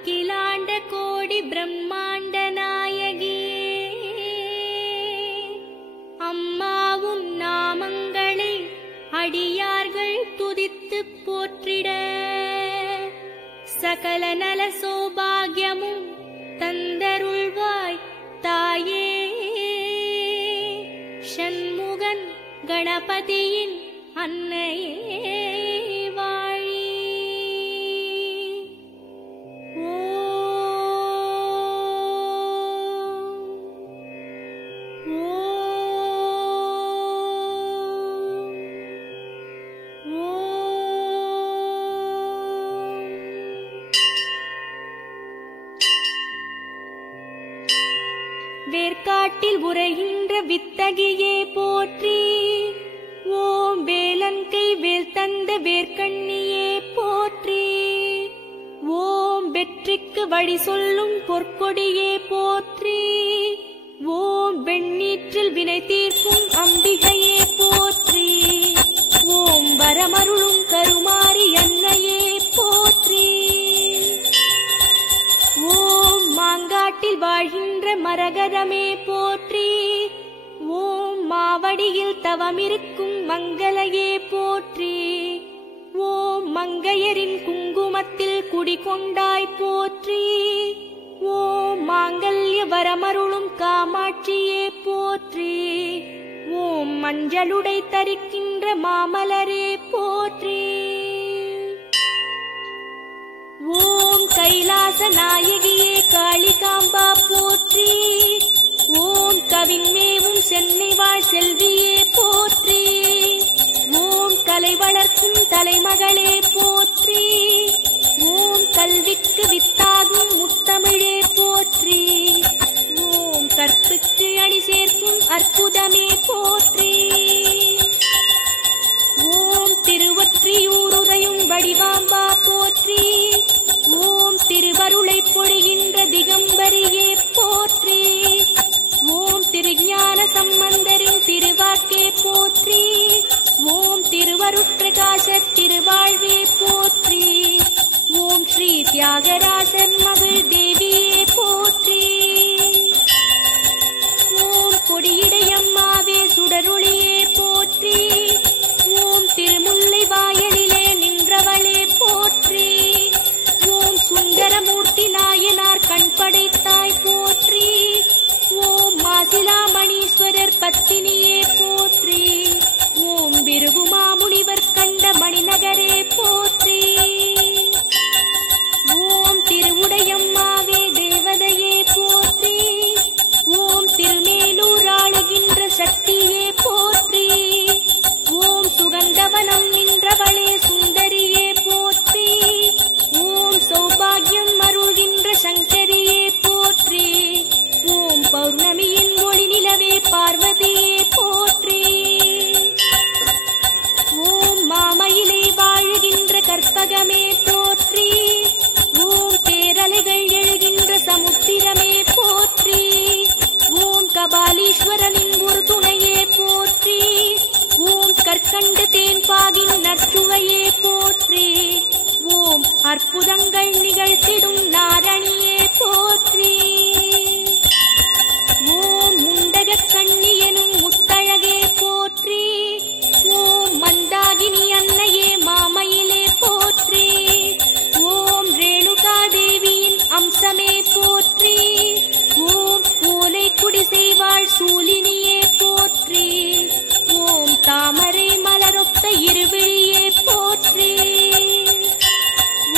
அகிலாண்ட கோடி பிரம்மாண்ட நாயகியே, அம்மாவும் நாமங்களை அடியார்கள் துதித்துப் போற்றிட, சகல நல சௌபாகியமும் தந்தருள்வாய் தாயே. ஷண்முகன் கணபதியின் அன்னையே வாழி. வேர்க்காட்டில் உரைகின்ற வித்தகியே போற்றி, ஓம் வேலன்கை வேல் தந்த வேர்க்கண்ணியே போற்றி, ஓம் வெற்றிக்கு வழி சொல்லும் பொற்கொடியே போற்றி, ஓம் வெண்ணீற்றில் வினை தீர்க்கும் அம்பிகையே போற்றி, ஓம் வரமருளும் கருமாரி அன்னையே போற்றி, ஓம் மாங்காட்டில் வாழ்கின்ற மரகதமே போற்றி, ஓம் மாவடியில் தவமிருக்கும் மங்களையே போற்றி, ஓம் மங்கையரின் குங்குமத்தில் குடிகொண்டாய் போற்றி, ஓம் மாங்கல்ய வரமருளும் காமாட்சியே போற்றி, ஓம் மஞ்சளுடை தரிக்கின்ற மாமலரே போற்றி, ஓம் கைலாச நாயகியே காளிகாம்பா போற்றி, ஓம் கவின்மேவும் சென்னிவாழ் செல்வியே போற்றி, ஓம் கலை வளர்க்கும் தலைமகளே போற்றி, ஓம் கல்விக்கு வித்தாகும் முத்தமிழே போற்றி, ஓம் கற்புக்கு அணி சேர்க்கும் அற்புதமே போற்றி, ஓம் திருவொற்றியூருரையும் வடிவாம்பா போற்றி, ஓம் திருவருளை பொழிகின்ற திகம்பரியே போற்றி, ஓம் திருஞான சம்பந்தரின் திருவாக்கே போற்றி, ஓம் திருவருட்பிரகாச திருவாழ்வே போற்றி, ஓம் ஸ்ரீ தியாகராசன் மகள் தேவியே போற்றி, ஓம் கொடியிடையம்மாவே சுடருளியே போற்றி, ஓம் திருமுல்லை வாயலிலே நின்றவளே போற்றி, ஓம் சுந்தரமூர்த்தி நாயனார் கண் படைத்தாய் போற்றி, ஓம் மாசிலாமணீஸ்வரர் பத்தினியே போற்றி, ஓம் பிருகுமாமுனிவர் கண்ட மணிநகரே போற்றி, ஓம் திருவுடையம்மாவே தேவதையே போற்றி, ஓம் திருமேலூர் ஆளுகின்ற சக்தியே போற்றி, ஓம் சுகந்தவனம் நின்றவளே சுந்தரியே போற்றி, ஓம் சௌபாகியம் அருள்கின்ற சங்கரியே போற்றி, ஓம் பௌர்ணமியின் ஒளி நிலவே பார்வதியே போற்றி, ஓம் மாமயிலே வாழுகின்ற கற்பகமே போற்றி, ஓம் பேரலைகள் எழுகின்ற சமுத்திரமே போற்றி, ஓம் கபாலீஸ்வரனின் ஒரு துணையே போற்றி, ஓம் கற்கண்டு தேன்பாகின் நற்சுவையே போற்றி, ஓம் அற்புதங்கள் நிகழ்த்திடும் நாரணியே போற்றி, ஓம் முண்டகக் கண்ணி எனும் முத்தழகே போற்றி, ஓம் மந்தாகினி அன்னையே மாமயிலே போற்றி, ஓம் ரேணுகாதேவியின் அம்சமே போற்றி, ஓம் ஓலை குடிசை வாழ் சூலினியே போற்றி, ஓம் தாமரை மலரொத்த இருவிழியே போற்றி,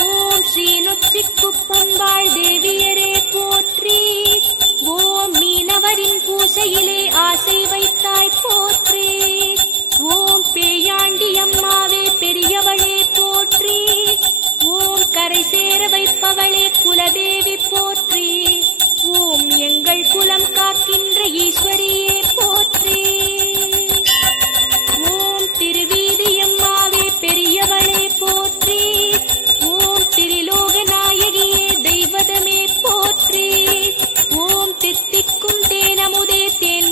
ஓம் ஸ்ரீநொச்சிக்குப்பம் வாழ் தேவியரே போற்றி, ஓம் மீனவரின் பூசையிலே ஆசை வைத்தாய் போற்றி, ஓம் பேயாண்டி அம்மாவே பெரியவளே போற்றி, ஓம் கரை சேர வைப்பவளே குலதேவி போற்றி, ஓம் எங்கள் குலம் காக்கின்ற ஈஸ்வரியே போற்றி, ஓம் திருவீதியம்மாவே பெரியவளே போற்றி, ஓம் திரிலோக நாயகியே தெய்வதமே போற்றி, ஓம் தித்திக்கும் தேனமுதே தேன்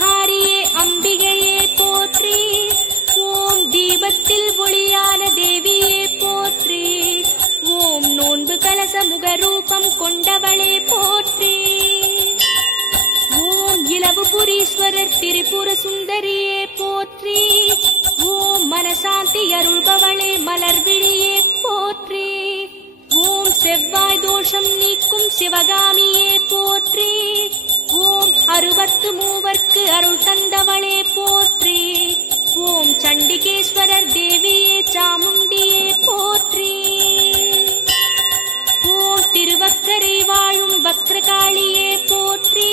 சம்ஹாரியே அம்பிகையே போற்றி. ஓம் தீபத்தில் ஒளியான தேவியே போற்றி. ஓம் நோன்பு கலச முகரூபம் கொண்டவளே போற்றி. ஓம் இலவுபுரீஸ்வரர் திரிபுர சுந்தரியே போற்றி. ஓம் மனசாந்தி அருள்பவளே மலர்விழியே போற்றி. ஓம் செவ்வாய் தோஷம் நீக்கும் சிவகாமியே போற்றி. ஓம் 63 அருள் தந்தவளே போற்றி. ஓம் சண்டிகேஸ்வரர் தேவியே சாமுண்டியே போற்றி. ஓம் திருவக்கரை வாழும் வக்ரகாளியே போற்றி.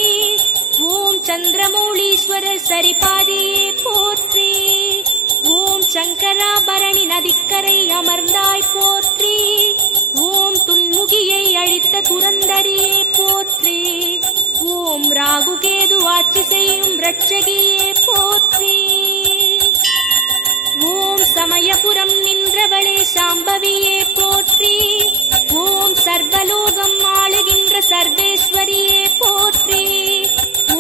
ஓம் சந்திரமௌலீஸ்வரர் சரிபாதியே போற்றி. ஓம் சங்கராபரணி நதிக்கரை அமர்ந்தாய் போற்றி. ஓம் துன்முகியை அழித்த துரந்தரியே போற்றி. ஓம் ராகுகேது ஆட்சி செய்யும் ரட்சகியே போற்றி. ஓம் சமயபுரம் நின்றவளே சாம்பவியே போற்றி. ஓம் சர்வலோகம் ஆளுகின்ற சர்வேஸ்வரியே போற்றி.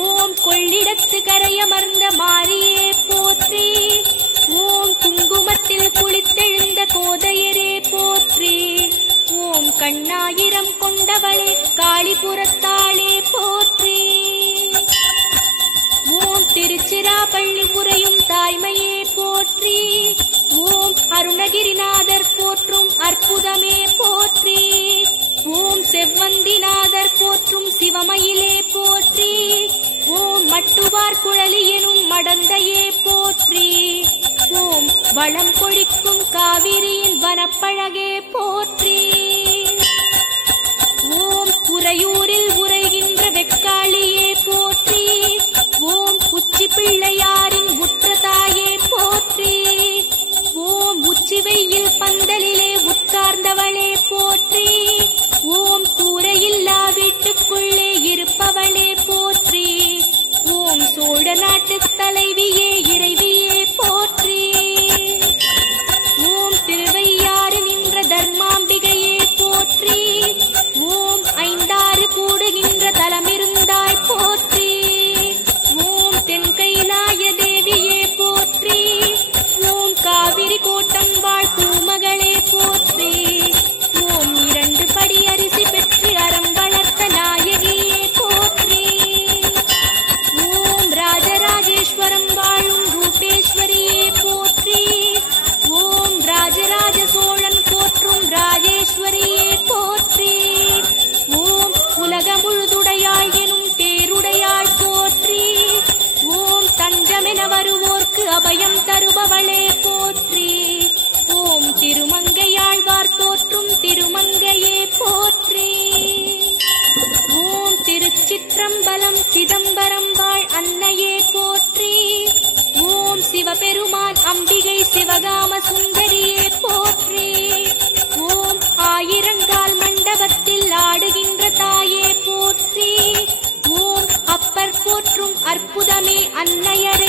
ஓம் கொள்ளிடத்து கரையமர்ந்த மாரியே போற்றி. ஓம் குங்குமத்தில் குளித்தெழுந்த கோதையரே போற்றி. ஓம் கண்ணாயிரம் கொண்டவளே காளிபுரத்தாளே போற்றி. ஓம் திருச்சிராப்பள்ளி புரையும் தாய்மையே போற்றி. ஓம் அருணகிரிநாதர் போற்றும் அற்புதமே போற்றி. ஓம் செவ்வந்திநாதர் போற்றும் சிவமயிலே போற்றி. ஓம் மட்டுவார் குழலி எனும் மடந்தையே போற்றி. ஓம் வளம் கொழிக்கும் காவிரியின் வனப்பழகே போற்றி. ஓம் உறையூரில் உரைகின்ற வெக்காளியே போற்றி. ஓம் உச்சி பிள்ளையாரின் உற்ற தாயே போற்றி. ஓம் உச்சி வெயில் பந்தலிலே உட்கார்ந்தவளே போற்றி. ஓம் கூரையில்லா வீட்டுக்குள்ளே இருப்பவளே போற்றி. ஓம் சோழ நாட்டு தலைவியே இறைவியே போற்றி. ஓம் திருவையாறு நின்ற தர்மாம்பிகையே போற்றி. ஓம் 5 கூடுகின்ற தலமிருந்தாய் போற்றி. ஓம் தென்கைலாய தேவியே போற்றி. ஓம் காவிரி கோட்டம் வாழ் பூமகளே போற்றி. ஓம் 2 படி அரிசி பெற்று அறம் வளர்த்த நாயகியே போற்றி. ஓம் ராஜராஜேஸ்வரம் வாழும் ரூபேஸ்வரியே போற்றி. ஓம் ராஜராஜ சோழன் போற்றும் ராஜேஸ்வரியே போற்றி. ஓம் உலகமுழுதுடையாள் எனும் பேருடையாள் போற்றி. ஓம் தஞ்சமென வருவோர்க்கு அபயம் தருபவளே போற்றி. ஓம் திருமங்கையாழ்வார் போற்றும் திருமங்கையே போற்றி. ஓம் திருச்சிற்றம்பலம் சிதம்பரம் வாழ் அன்னையே போற்றி. ஓம் சிவபெருமான் அம்பிகை சிவகாம சுந்தரியே போற்றி. ஓம் ஆயிரங்கால் மண்டபத்தில் ஆடுகின்ற தாயே போற்றி. ஓம் அப்பர் போற்றும் அற்புதமே அன்னையரே